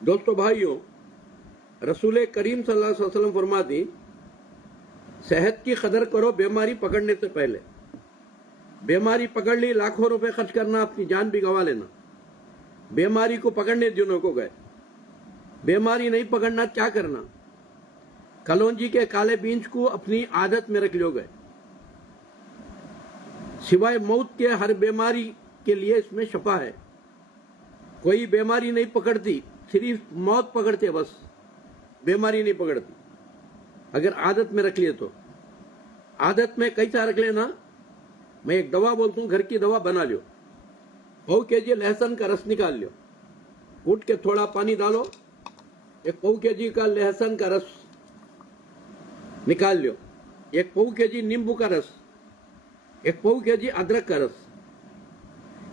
दोस्तों भाइयों, रसूल करीम सल्लल्लाहु अलैहि वसल्लम फरमाती, सेहत की कदर करो बीमारी पकड़ने से पहले। बीमारी पकड़ ली, लाखों रुपए खर्च करना, अपनी जान भी गंवा लेना। बीमारी को पकड़ने दिनों को गए, बीमारी नहीं पकड़ना क्या करना। कलौंजी के काले बीज को अपनी आदत में रख लो गए। सिवाय मौत के हर बीमारी के लिए इसमें शफा है। कोई बीमारी नहीं पकड़ती, सिर्फ मौत पकड़ते, बस बीमारी नहीं पकड़ती। अगर आदत में रख लिए तो आदत में कैसा रख लेना। मैं एक दवा बोलता हूँ, घर की दवा बना लो। 100 kg लहसुन का रस निकाल लो, कूट के थोड़ा पानी डालो, 1 kg का लहसुन का रस निकाल लो, 1 kg नींबू का रस, 1 kg अदरक का रस,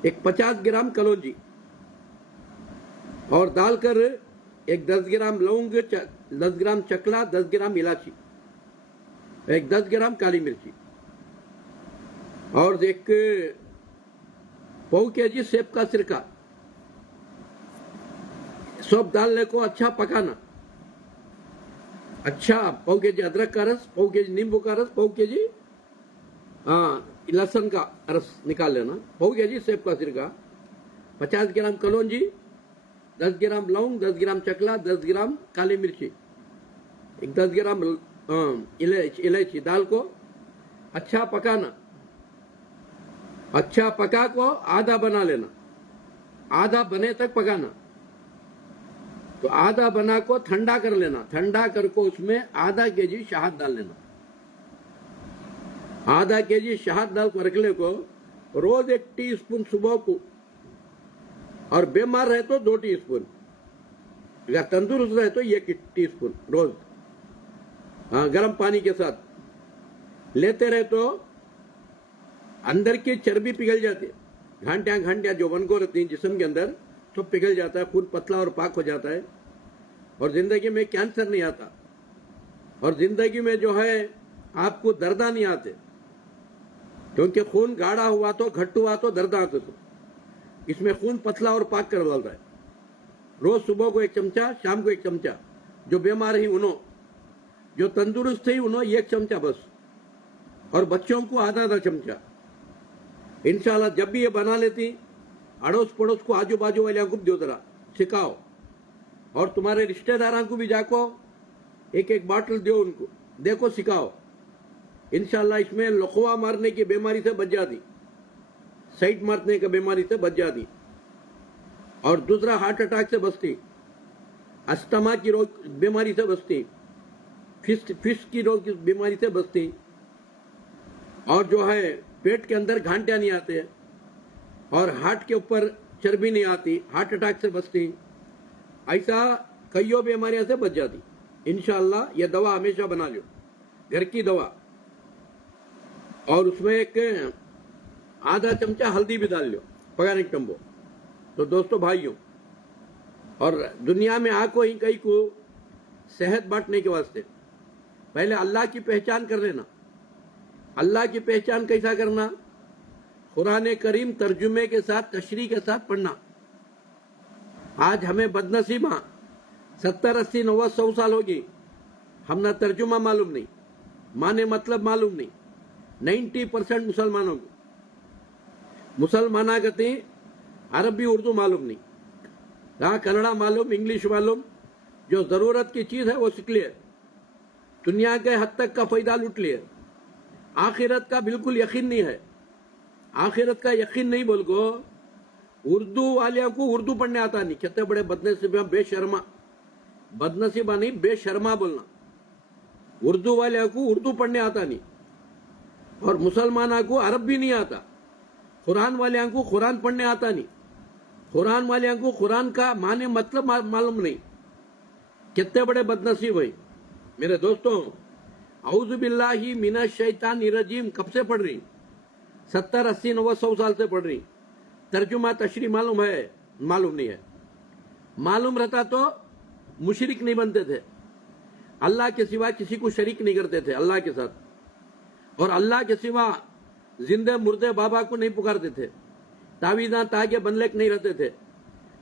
50 ग्राम कलौंजी और डालकर 10 ग्राम लौंग, 10 ग्राम चकला, 10 ग्राम इलायची, 10 ग्राम काली मिर्ची और 1 kg सेब का सिरका, सब डालने को अच्छा पकाना। अच्छा 1 kg अदरक का रस, 1 kg नींबू का रस, 1 kg लहसुन का रस निकाल लेना, 1 kg सेब का सिरका, 50 ग्राम कलौंजी, 10 ग्राम लौंग, 10 ग्राम चकला, 10 ग्राम काली मिर्ची, 10 ग्राम इलायची दाल को अच्छा पकाना। अच्छा पका को आधा बना लेना, आधा बने तक पकाना। तो आधा बना को ठंडा कर लेना, ठंडा कर को उसमें आधा kg शहद डाल लेना। आधा kg शहद डाल को रख ले को रोज 1 टीस्पून सुबह को, और बीमार रहे तो 2 टीस्पून, या तंदुरुस्त रहे तो 1 टीस्पून रोज गर्म पानी के साथ लेते रहे तो अंदर की चर्बी पिघल जाती है। घंटिया जो वनगो रहती है जिस्म के अंदर, तो पिघल जाता है, खून पतला और पाक हो जाता है, और जिंदगी में कैंसर नहीं आता, और जिंदगी में जो है आपको दर्द नहीं आते, क्योंकि खून गाढ़ा हुआ तो, घट्ट हुआ तो दर्द आते। तो इसमें खून पतला और पाक कर डालता है। रोज सुबह को 1 चमचा, शाम को 1 चमचा। जो बीमार ही उन्हों, जो तंदुरुस्त ही उन्हों 1 चमचा बस, और बच्चों को आधा चमचा। इंशाल्लाह जब भी ये बना लेती, अड़ोस पड़ोस को, आजू बाजू वाले को भी दो तरह सिखाओ, और तुम्हारे रिश्तेदारों को भी जाको 1 बाटल दो, उनको देखो सिखाओ। इंशाल्लाह इसमें लकवा मारने की बीमारी से बच जाती, साइट मारने की बीमारी से बच जाती, और दूसरा हार्ट अटैक से बचती, अस्थमा की रोग बीमारी से बचती, फिश की रोग की बीमारी से बचती, और जो है पेट के अंदर घांटियां नहीं आते, और हार्ट के ऊपर चर्बी नहीं आती, हार्ट अटैक से बचती। ऐसा कईयों बीमारियों से बच जाती। इंशाल्लाह ये दवा हमेशा बना लो, घर की दवा, और उसमें 1 आधा चमचा हल्दी भी डाल लो, पकाने के टम्बो। तो दोस्तों भाइयों, और दुनिया में आको ही कहीं को सेहत बांटने के वास्ते पहले अल्लाह की पहचान कर लेना। अल्लाह की पहचान कैसा करना? कुरान करीम तर्जुमे के साथ, तशरीह के साथ पढ़ना। आज हमें बदनसीबा 70, 80, 90, 100 साल होगी, हम ना तर्जुमा मालूम नहीं, माने मतलब मालूम नहीं। 90% मुसलमानों को, मुसलमाना कहते अरबी उर्दू मालूम नहीं, हाँ कन्नड़ा मालूम, इंग्लिश मालूम, जो जरूरत की चीज है वो सीख लिए, दुनिया के हद तक का फायदा लूट लिए। आखिरत का बिल्कुल यकीन नहीं है, आखिरत का यकीन नहीं बोल को उर्दू वाले को उर्दू पढ़ने आता नहीं। कितने बड़े बदनसीबा, बेशर्मा, बदनसीबा नहीं बेशर्मा बोलना। उर्दू वाले को उर्दू पढ़ने आता नहीं, और मुसलमाना को अरब भी नहीं आता। कुरान वाले को कुरान पढ़ने आता नहीं, कुरान वाले को कुरान का माने मतलब मालूम नहीं। कितने बड़े बदनसीब है मेरे दोस्तों। औज़ु बिल्लाहि मिनश शैतानिर रजीम कब से पढ़ रही? 70, 80, 90, 100 साल से पढ़ रही। तर्जुमा तशरीह मालूम है? मालूम नहीं है। मालूम रहता तो मुशरिक नहीं बनते थे, अल्लाह के सिवा किसी को शरीक नहीं करते थे अल्लाह के साथ, और अल्लाह के सिवा जिंदे मुर्दे बाबा को नहीं पुकारते थे, तावीज़ा तागे बनलेक नहीं रहते थे।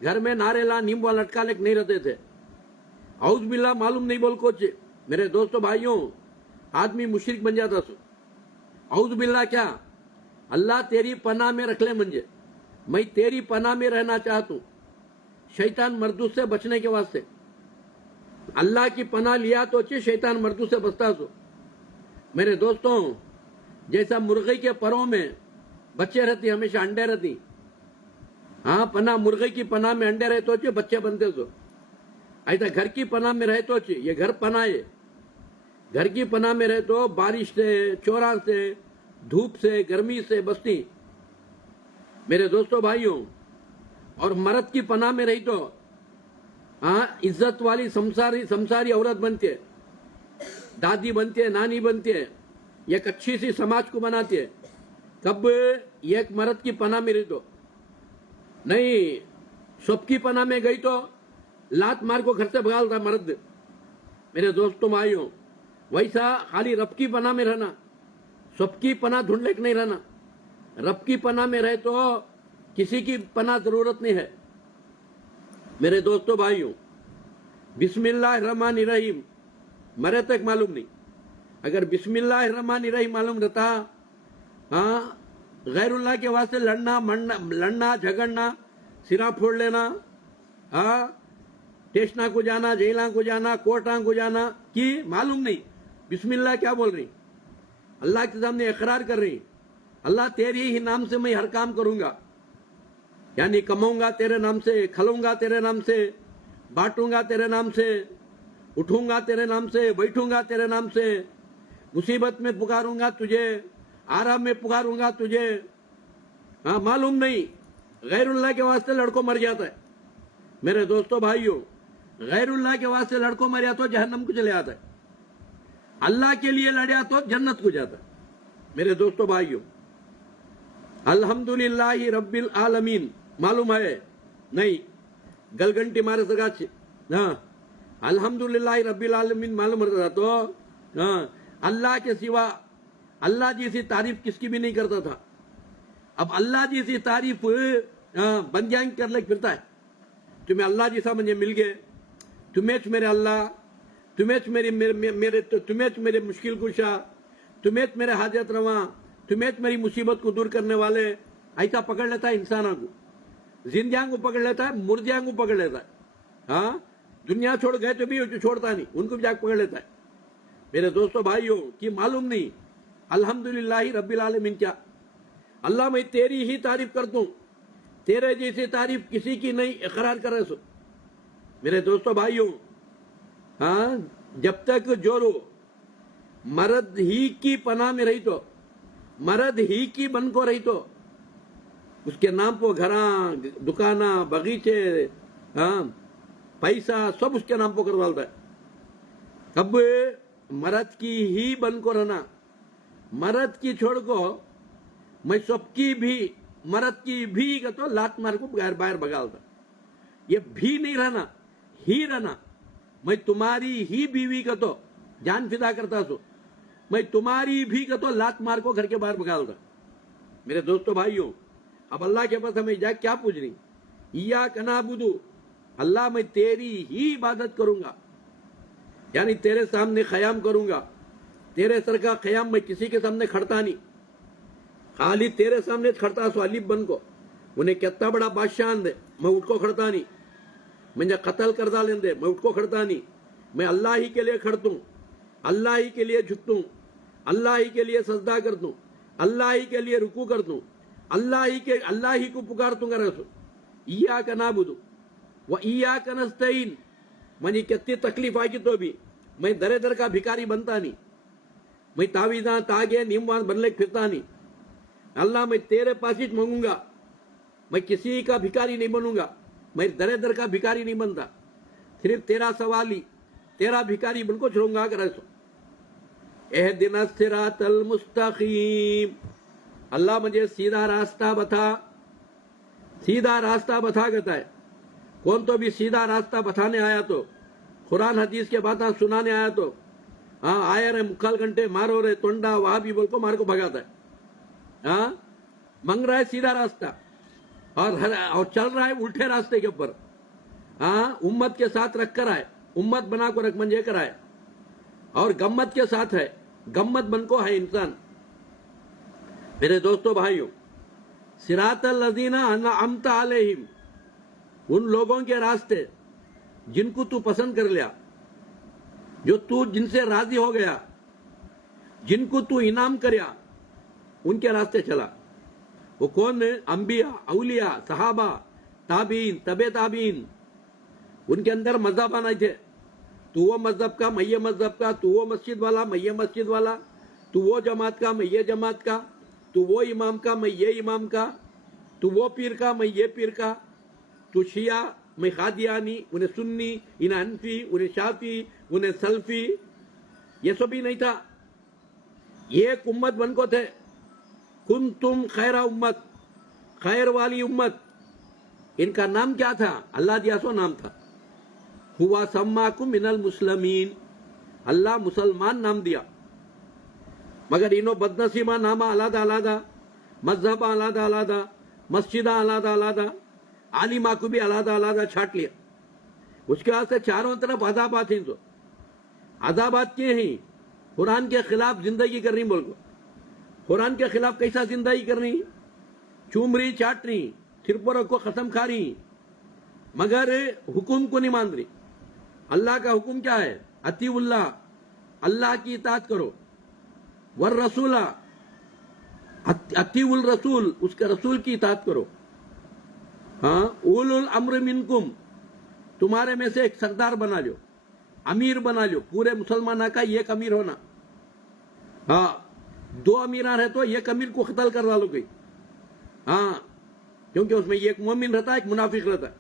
घर में नारेला नींबू लटका लेके नहीं रहते थे। औज बिल्ला मालूम नहीं बोल कुछ। मेरे दोस्तों भाइयों, आदमी मुशरिक बन जाता सो। औज बिल्ला क्या, अल्लाह तेरी पनाह में रख ले मुझे, मैं तेरी पनाह में रहना चाहता हूं, शैतान मर्दूस से बचने के वास्ते। अल्लाह की पनाह लिया तो शैतान मर्दूस से बचता सो। मेरे दोस्तों, जैसा मुर्गी के परों में बच्चे रहती, हमेशा अंडे रहती, हाँ पनाह मुर्गी की पनाह में अंडे रहे तो बच्चे बनते सो। ऐसा घर की पनाह में रहे तो ये घर पनाह है। घर की पनाह में रहे तो बारिश से, चोरा से, धूप से, गर्मी से बचती। मेरे दोस्तों भाइयों, और मर्द की पनाह में रही तो हाँ इज्जत वाली संसारी औरत बनती है, दादी बनती है, नानी बनती है, एक अच्छी सी समाज को बनाती है। कब एक मर्द की पनाह में रही तो नहीं, सबकी पनाह में गई तो लात मार को घर से भगालता मर्द। मेरे दोस्तों भाइयों, वैसा खाली रब की पनाह में रहना, सबकी पनाह ढूंढने के नहीं रहना। रब की पनाह में रहे तो किसी की पनाह जरूरत नहीं है। मेरे दोस्तों भाइयों, बिस्मिल्लाहिर्रहमानिर्रहीम मरे तक मालूम नहीं। अगर बिस्मिल्लाहिर्रहमानिर्रहीम मालूम रहता, हाँ गैरुल्लाह के वास्ते लड़ना झगड़ना, सिरा फोड़ लेना, हाँ स्टेशना को जाना, जेला को जाना, कोर्टा को जाना, कि मालूम नहीं बिस्मिल्लाह क्या बोल रही, अल्लाह के सामने इकरार कर रही, अल्लाह तेरे ही नाम से मैं हर काम करूंगा, यानी कमाऊंगा तेरे नाम से, खलूंगा तेरे नाम से, बांटूंगा तेरे नाम से, उठूंगा तेरे नाम से, बैठूंगा तेरे नाम से, मुसीबत में पुकारूंगा तुझे, आराम में पुकारूंगा तुझे। हाँ मालूम नहीं, गैरुल्लाह के वास्ते लड़कों मर जाता है। मेरे दोस्तों भाइयों, गैरुल्लाह के वास्ते लड़कों मर जाता तो जहन्नम को चले आता है, अल्लाह के लिए लड़ा तो जन्नत को जाता है। मेरे दोस्तों भाइयों, अल्हम्दुलिल्लाह रब्बिल आलमीन मालूम है नहीं, गलगंटी मारे सगा हाँ अल्हम्दुलिल्लाह रब्बिल आलमीन मालूम रहता तो हाँ अल्लाह के सिवा अल्लाह जैसी तारीफ किसकी भी नहीं करता था। अब अल्लाह जैसी तारीफ बन जाएंगे कर ले फिरता है। तुम्हें अल्लाह जैसा मुझे मिल गए, तुम्हें मेरे अल्लाह, तुम्हें मेरे मुश्किल कुशा, तुम्हें मेरे हाजत रवा, तुम्हें मेरी मुसीबत को दूर करने वाले, ऐसा पकड़ लेता है इंसानों को, जिंदगियों को पकड़ लेता है, मुर्दियों को पकड़ लेता है। हाँ दुनिया छोड़ गए तो भी छोड़ता नहीं, उनको भी जाकर पकड़ लेता है। मेरे दोस्तों भाइयों, कि मालूम नहीं अल्हम्दुलिल्लाह रब्बिल आलमीन क्या, अल्लाह मैं तेरी ही तारीफ करता हूं, तेरे जैसी तारीफ किसी की नहीं, इकरार कर रहे सो। मेरे दोस्तों भाइयों, हाँ जब तक जोरो मर्द ही की पनाह में रही तो, मर्द ही की बन को रही तो, उसके नाम पर घरा, दुकाना, बगीचे, हाँ पैसा सब उसके नाम पर करवाता है। कब मर्द की ही बन को रहना, मर्द की छोड़ को मैं सबकी भी, मर्द की भी का तो लात मार को बाहर भगालता। ये भी नहीं रहना, ही रहना। मैं तुम्हारी ही बीवी का तो जान फिदा करता सो, मैं तुम्हारी भी का तो लात मार को घर के बाहर भगालता। मेरे दोस्तों भाइयों, अब अल्लाह के पास हमें जा क्या पूछ रही, इय्याका नअबुदु, अल्लाह मैं तेरी ही इबादत करूंगा, यानी तेरे सामने क़याम करूंगा। तेरे सर का क़याम मैं किसी के सामने खड़ता नहीं, खाली तेरे सामने खड़ता सो अलीफ बन को, उन्हें कितना बड़ा बादशाह दे मैं उठको खड़ता नहीं, मुझे कत्ल कर डालें दे मैं उठको खड़ता नहीं। मैं अल्लाह ही के लिए खड़ता हूँ, अल्लाह ही के लिए झुकता हूँ, अल्लाह ही के लिए सजदा करता हूँ, अल्लाह ही के लिए रुकू करता हूँ, अल्लाह ही को पुकारतूंगा। रसो इय्याका नअबुदु व इय्याका नस्तईन, मुझे कितनी तकलीफ आएगी तो भी मैं दरे दर का भिखारी बनता नहीं, मैं तावीज़ा तागे नीमवान बनने फिरता नहीं। अल्लाह मैं तेरे पास ही मांगूंगा, मैं किसी का भिखारी नहीं बनूंगा, मैं दरे दर का भिखारी नहीं बनता, सिर्फ तेरा सवाली, तेरा भिखारी बनको छोड़ूंगा। कर एहदिना सिरातल मुस्तकीम, अल्लाह मुझे सीधा रास्ता बता, सीधा रास्ता बता कहता है। कौन तो भी सीधा रास्ता बताने आया तो, कुरान हदीस के बातें सुनाने आया तो, हाँ आया रे मुखाल घंटे मारो रे तोंडा वहां भी बोल को मार को भगाता है। हाँ मांग रहा है सीधा रास्ता, اور چل رہا ہے الٹے راستے کے اوپر. ہاں امت کے ساتھ رکھ کر آئے, امت بنا کو رکھ منجے کر آئے, اور گمت کے ساتھ ہے, گمت بن کو ہے انسان. میرے دوستو بھائیوں, صراط الذین انعمت علیہم, ان لوگوں کے راستے جن کو تو پسند کر لیا, جو تو جن سے راضی ہو گیا, جن کو تو انعام کریا, ان کے راستے چلا. وہ کون ہے؟ انبیاء, اولیاء, صحابہ, تابعین, تبع تابعین. ان کے اندر مذہب آنا تھے, تو وہ مذہب کا, میں یہ مذہب کا, تو وہ مسجد والا, میں یہ مسجد والا, تو وہ جماعت کا, میں یہ جماعت کا, تو وہ امام کا, میں یہ امام کا, تو وہ پیر کا, میں یہ پیر کا, تو شیعہ, میں قادیانی, انہیں سنی, انہیں حنفی, انہیں شافی, انہیں سلفی. یہ سب ہی نہیں تھا. یہ ایک امت بن کو تھے. کنتم خیر امت, خیر والی امت. ان کا نام کیا تھا؟ اللہ دیا سو نام تھا. ہوا سماکم من المسلمین, اللہ مسلمان نام دیا. مگر انہوں بدنصیبہ نامہ علیحدہ علیحدہ, مذہب علیحدہ علیحدہ, مسجدہ علیحدہ علیحدہ, عالمہ کو بھی علیحدہ علیحدہ چھاٹ لیا. اس کے واسطے چاروں طرف عذابات ہیں. تو عذابات کیے ہیں؟ قرآن کے خلاف زندگی کرنی. بول کو قرآن کے خلاف کیسا زندگی کرنی؟ چوم رہی, چاٹ رہی, سرپر کو ختم کھا رہی, مگر حکم کو نہیں مان رہی. اللہ کا حکم کیا ہے؟ اطیع اللہ, اللہ کی اطاعت کرو. والرسول, اطیع الرسول, اس کے رسول کی اطاعت کرو. ہاں, اولو الامر منکم, تمہارے میں سے ایک سردار بنا لو, امیر بنا لو. پورے مسلمانوں کا ایک امیر ہونا. ہاں, دو امیران ہے تو ایک امیر کو قتل کروا لو گئی. ہاں, کیونکہ اس میں ایک مومن رہتا ہے, ایک منافق رہتا ہے.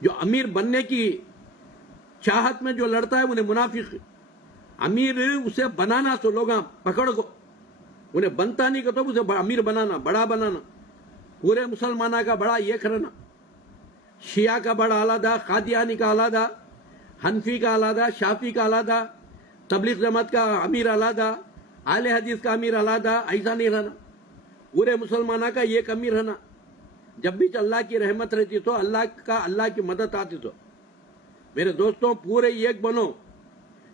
جو امیر بننے کی چاہت میں جو لڑتا ہے انہیں منافق. امیر اسے بنانا تو لوگ پکڑ کو, انہیں بنتا نہیں کہ تو اسے امیر بنانا, بڑا بنانا. پورے مسلمانوں کا بڑا یہ کرنا. شیعہ کا بڑا علیحدہ, قادیانی کا علیحدہ, حنفی کا علیحدہ, شافی کا علیحدہ, تبلیغ جماعت کا امیر علیحدہ, اہل حدیث کا امیر علیحدہ. ایسا نہیں رہنا. پورے مسلمانوں کا ایک امیر رہنا. جب بھی اللہ کی رحمت رہتی تو اللہ کی مدد آتی. تو میرے دوستوں, پورے ایک بنو,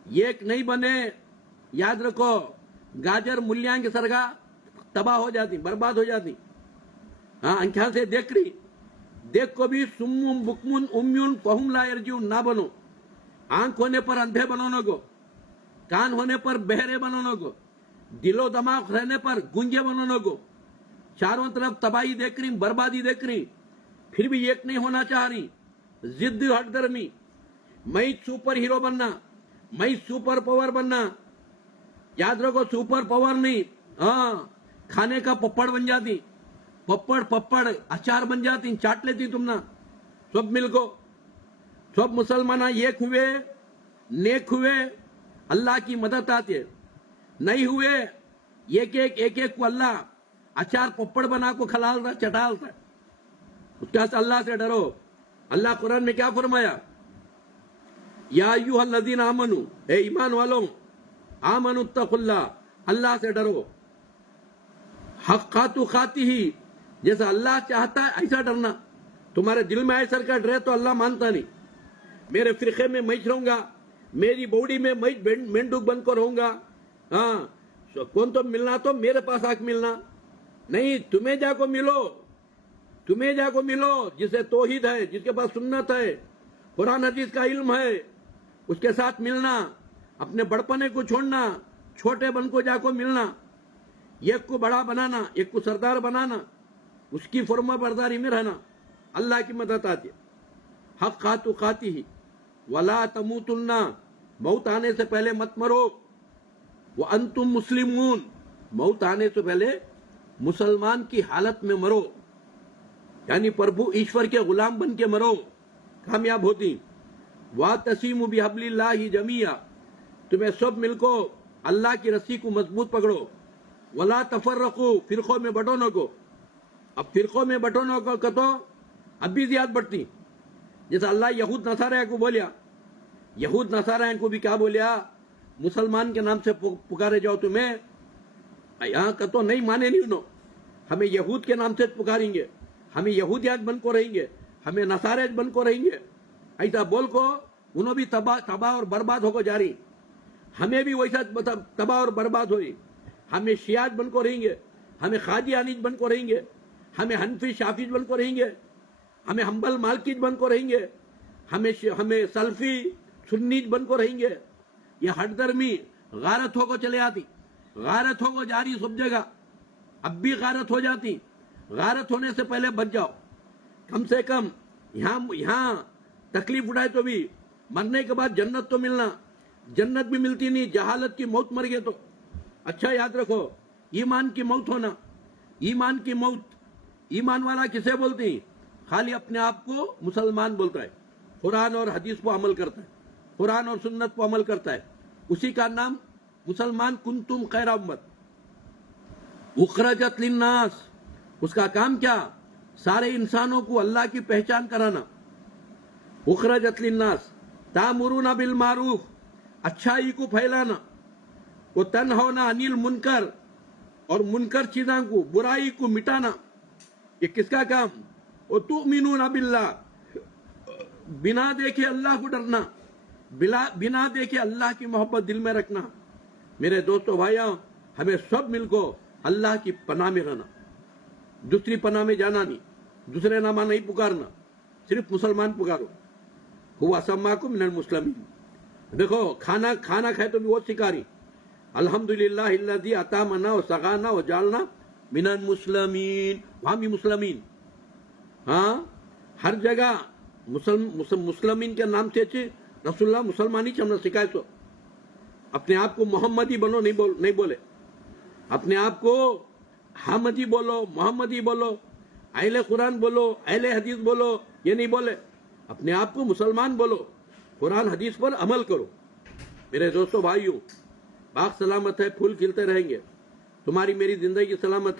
ایک نہیں بنے. یاد رکھو, گاجر ملیاں کی سرگاہ تباہ ہو جاتی, برباد ہو جاتی. ہاں, آنکھوں سے دیکھ رہی, دیکھ کو بھی سمم بکمن امیون فہم لا یرجعون نہ بنو. آنکھ ہونے پر اندھے بنانے کو, کان ہونے پر بہرے بنانے کو, دل و دماغ رہنے پر گنجے بنانے کو. چاروں طرف تباہی دیکھ رہی, بربادی دیکھ رہی, پھر بھی ایک نہیں ہونا چاہ رہی. ضد ہٹ درمی, میں سپر ہیرو بننا, میں سپر پاور بننا. یاد رکھو, سپر پاور نہیں, ہاں کھانے کا پپڑ بن جاتی. پپڑ اچار بن جاتی, چاٹ لیتی تم نا. سب مل کو, سب مسلمان ایک ہوئے, نیک ہوئے, اللہ کی مدد آتی ہے. نہیں ہوئے, ایک کو اللہ اچار پپڑ بنا کو کھلالتا, چٹالتا. اس کے اللہ سے ڈرو. اللہ قرآن میں کیا فرمایا؟ یا ایھا الذین آمنوا, اے ایمان والوں, آمنوا اتقوا اللہ, اللہ سے ڈرو. حق تقاتہ, جیسا اللہ چاہتا ہے ایسا ڈرنا. تمہارے دل میں ایسا کا ڈرے تو اللہ مانتا نہیں. میرے فرقے میں میں رہوں گا, میری باڈی میں میں مینڈوک بن کر رہوں گا. ہاں, کون تو ملنا تو میرے پاس آ کے ملنا نہیں. تمہیں جا کو ملو, جسے توحید ہے, جس کے پاس سنت ہے, قرآن حدیث کا علم ہے, اس کے ساتھ ملنا. اپنے بڑپنے کو چھوڑنا, چھوٹے بن کو جا کو ملنا. ایک کو بڑا بنانا, ایک کو سردار بنانا, اس کی فرما برداری میں رہنا. اللہ کی مدد آتی. حق تقاتہ ولا تموتن, موت آنے سے پہلے مت مرو. وانتم مسلمون, موت آنے سے پہلے مسلمان کی حالت میں مرو, یعنی پربھو ایشور کے غلام بن کے مرو, کامیاب ہوتی. واعتصموا بحبل اللہ جمیعا, تمہیں سب مل کو اللہ کی رسی کو مضبوط پکڑو. ولا تفرقوا, فرقوں میں بٹو نہ کو. اب فرقوں میں بٹو نہ کو تو اب بھی زیادہ بڑھتی. جیسا اللہ یہود نصارہ کو بولیا, یہود نصارہ کو بھی کیا بولیا؟ مسلمان کے نام سے پکارے جاؤ تمہیں. یہاں کا تو نہیں مانے نہیں انہوں, ہمیں یہود کے نام سے پکاریں گے. ہمیں یہودیات بن کو رہیں گے، ہمیں نصاریت بن کو رہیں گے، ایسا بول کو انہوں بھی تباہ اور برباد ہو کو جا رہی، ہمیں بھی ویسا تباہ اور برباد ہوئی. ہمیں شیعات بن کو رہیں گے، ہمیں قادیانیت بن کو رہیں گے، ہمیں حنفی شافیج بن کو رہیں گے، ہمیں حنبل مالکیت بن کو رہیں گے، ہمیں سلفی سنیت بن کو رہیں گے. یہ ہٹ درمی غارت ہو کو چلے آتی، غارت ہو کو جاری سب جگہ، اب بھی غارت ہو جاتی. غارت ہونے سے پہلے بچ جاؤ. کم سے کم یہاں تکلیف اٹھائے تو بھی مرنے کے بعد جنت تو ملنا، جنت بھی ملتی نہیں، جہالت کی موت مر گئے تو. اچھا یاد رکھو، ایمان کی موت ہونا، ایمان کی موت. ایمان والا کسے بولتی؟ خالی اپنے آپ کو مسلمان بولتا ہے، قرآن اور حدیث کو عمل کرتا ہے، قرآن اور سنت کو عمل کرتا ہے، اسی کا نام مسلمان. کنتم خیر امت اخرجت للناس. اس کا کام کیا؟ سارے انسانوں کو اللہ کی پہچان کرانا. اخرجت للناس تامرون بالمعروف، اچھائی کو پھیلانا، وہ تنہونا عن المنکر، اور منکر چیزوں کو، برائی کو مٹانا. یہ کس کا کام؟ وہ تؤمنون باللہ، بنا دیکھے اللہ کو ڈرنا، بنا دیکھے اللہ کی محبت دل میں رکھنا. میرے دوستو بھائیوں، ہمیں سب مل کو اللہ کی پناہ میں رہنا، دوسری پناہ میں جانا نہیں، دوسرے نامہ نہیں پکارنا، صرف مسلمان پکارو. ہوا سماکم من المسلمین. دیکھو کھانا کھائے تو بھی وہ سکاری، الحمدللہ الذی اطعمنا وسقانا وجعلنا من المسلمین. وہاں بھی مسلمین، ہاں ہر جگہ مسلمین کے نام سے رسول اللہ مسلمانی ہم نے سکھائے. سو اپنے آپ کو محمدی بنو نہیں بولے، اپنے آپ کو حامدی بولو، محمدی بولو، اہل قرآن بولو، اہل حدیث بولو، یہ نہیں بولے. اپنے آپ کو مسلمان بولو، قرآن حدیث پر عمل کرو. میرے دوستو بھائیوں، باغ سلامت ہے، پھول کھلتے رہیں گے، تمہاری میری زندگی سلامت